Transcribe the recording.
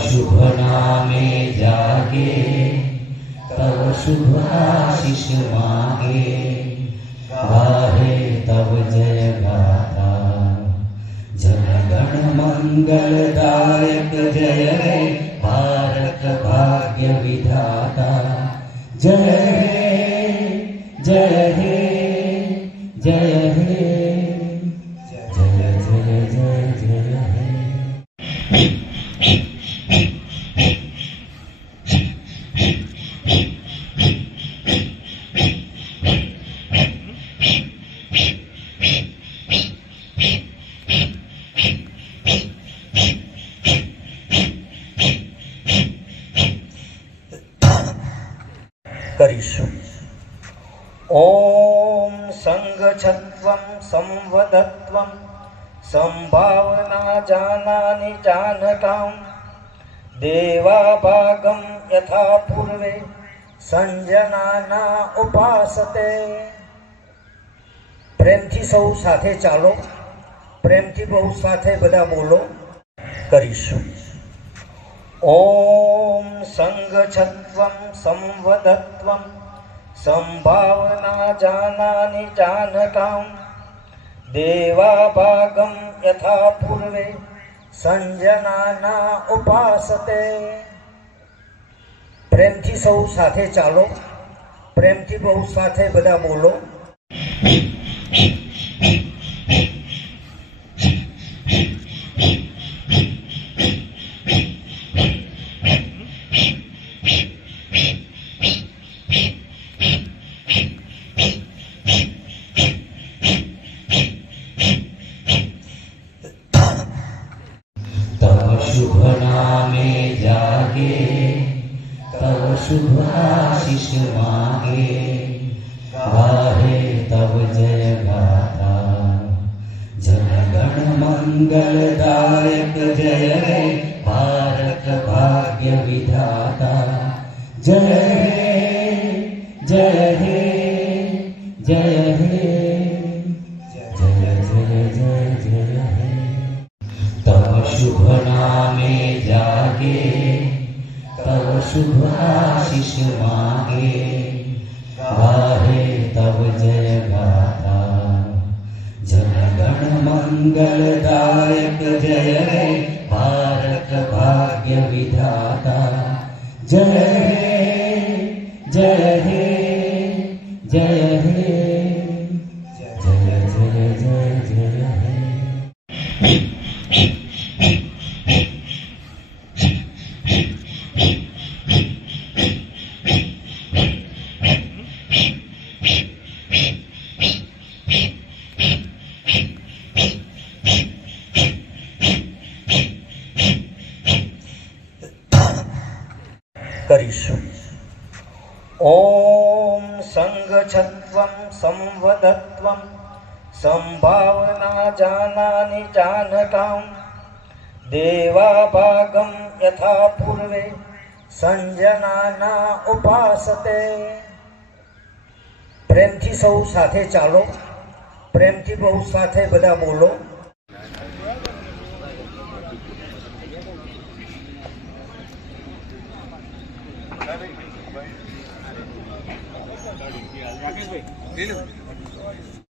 शुभ नामे जागे, तव शुभ आशीष मांगे, गाहे तव जय गाथा। जन गण मंगलदायक जय हे, भारत भाग्य विधाता। जय हे जय हे जय हे, जय जय जय जय हे। કરીશું। ઓમ સંગછત્વં સંવદત્વં સંભાવના જાનાનિ જાનકામ, દેવાભાગમ યથા પૂર્વે સંજનાના ઉપાસતે। પ્રેમથી સૌ સાથે ચાલો, પ્રેમથી બહુ સાથે બધા બોલો। કરીશું। ઓમ સંગછત્વં સંવદત્વં સંભાવના જાનાનિ જાનકામ, દેવાભાગમ યથા પૂર્વે સંજનાના ઉપાસતે। પ્રેમથી સૌ સાથે ચાલો, પ્રેમથી બહુ સાથે બધા બોલો। शुभ नामे जागे, तव शुभ आशीष मांगे, गाहे तव जय गाथा। जन गण मंगलदायक जय हे, भारत भाग्य विधाता। जय हे जय हे जय हे, जय जय जय जय हे। तव शुभ नामे जागे, तव शुभ आशीष मांगे, गाहे तव जय गाथा। जन गण मंगलदायक जय हे, भारत भाग्य विधाता। जय हे जय हे जय हे, जय जय जय जय हे। કરીશું। ઓમ સંગછત્વં સંવદત્વં સંભાવના જાનાનિ જાનકામ, દેવાભાગમ યથા પૂર્વે સંજનાના ઉપાસતે। પ્રેમથી સૌ સાથે ચાલો, પ્રેમથી બહુ સાથે બધા બોલો।